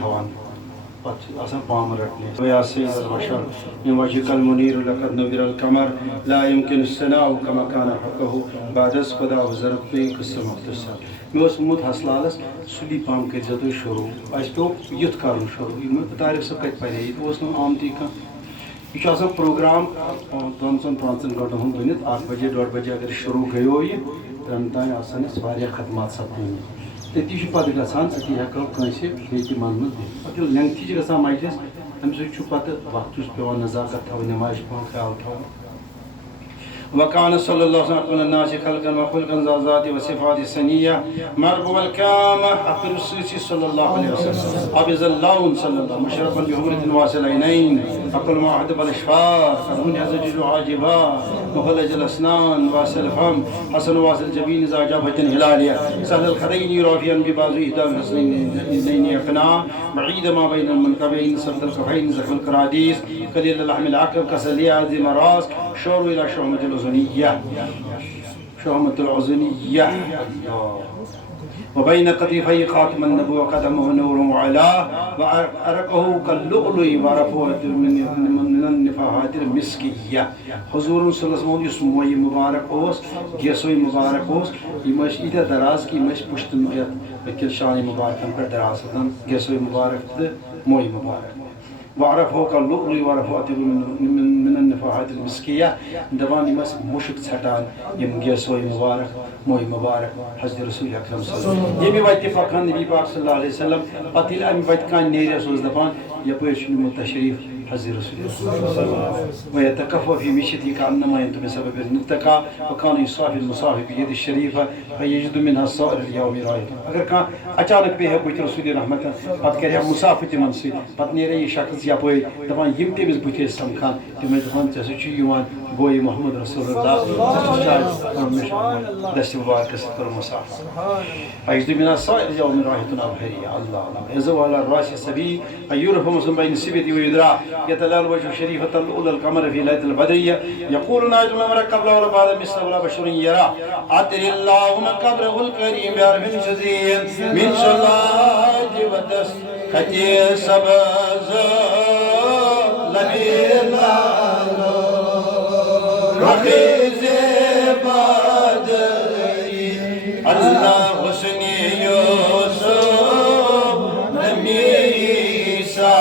थवान आसान पाम रटने तो या सैयद बशर min wajhikal munir laqad nawira al qamar la yumkin as-sana'u kama kana haqqahu ba'das khuda zarab pe qisam mukhtasar मे मुत हसलालस सुली palm कर जो शुरू पे युथ कर शुरू तारिक सब कत पे ये आमती कह यह प्रोग्राम 2-5 घंटन हूँ बन 1 बजे 1:30 बजे अगर शुरू गयो ये 3 तान खदमात सपन ती पे गसान अति हेको कंस मन पे लेंथी ग मजलिस अम पे वक्त पे नजाकत थो नमाज पे ख्याल थो वकान सल्लल्लाहु अलैहि नास खलकन व खुलकन ज़ाती व सिफात सनिया मरबुल कामा अखर रसूल सल्लल्लाहु अलैहि वसल्लम अबिज़ल्लाहु सल्लल्लाहु मुशरफन बिहुरतिन वासिलैनैन अकुल माहद बल अशफार अरुन यजजुल आजिबा मुखलज असनान वासिल फम हसन वासिल जबीन जाजबतन हिलालिया सहल खदैन युराफियन बिबाज़ु इदम हसनैन यकना बईद मा बैन अलमनकबैन सफदल कफैन ज़खल करादीस कलील लहमिल अकब कसलिया अज़ीम रास शोर इला शोमतुल उज़निय्या वबैन कतिफै खातम अन्नबुव्वह क़दमुहु नूरुन वअला वअरक़ुहु कल्लुअलुइ वरफ़ुअतु मिन निफ़ाहातिल मिस्किय्या हुज़ूर सल्लल्लाहु अलैहि वसल्लम मोय मुबारक ओस गेसोय मुबारक ओस यम इता दराज कि यम पुश्तन यत शान मुबारकन पर दराज गेसोय मुबारक तो मोय मुबारक वारफ़ो का लुअलुइ वरफ़ुअतु मिन निफ़ाहातिल मिस्किय्या दवान यमस मुशक छटान यम गेसोय मुबारक मोय मुबारक हज़रत रसूल अकरम सल्लल्लाहु अलैहि वसल्लम ये वत पकान नबी पाक सल्लल्लाहु अलैहि वसल्लम पतिल अम वत कान नेरस ओस दपान यपश मुतशरीफ हज़रत रसूल व यतकफ़ फी मिशती कान्नमा यंतु बिसबब नितका व कान युसाफिल मुसाफिर बियद शरीफा फयजिद मिनहा साइर यौम रायत अगर का अचानक पे है बुत रसूल रहमत पत करे मुसाफिर तिमन से पत नेरे ये शख्स यपय दपान यम तेमिस बुत समखान तिम दपान तस छु युवान गोय मोहम्मद रसूलुल्लाह दस्त मुबारक से कर मुसाफिर फयजिद मिनहा साइर यौम रायत अबहरी अल्लाह इज़ वाला राशि सभी अयुरफम बैन सिबती व युदरा यतलाल वजह शरीफत उल कमर फी लैलतुल बदरिया यक़ूल नाजुम मरकब ला बाद मिस्ल वला बशर यरा अतरिल्लाहु कब्रहुल करीम बिअरफिन शज़ीन मिन शलाज व तस खती सबज़ लबीला रखीज़ बदरी अल्लाह हुस्न यूसुफ नमीसा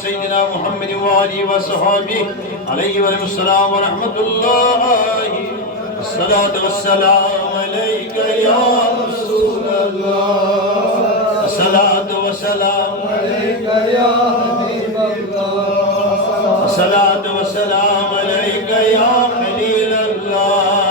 सय्यिदना मुहम्मद व आलिहि व सहाबिहि अलैहि वसल्लम व रहमतुल्लाहि अस्सलातु वस्सलाम अलैका या रसूल अल्लाह अस्सलातु वस्सलाम अलैका या हबीब अल्लाह अस्सलातु वस्सलाम अलैका या खलील अल्लाह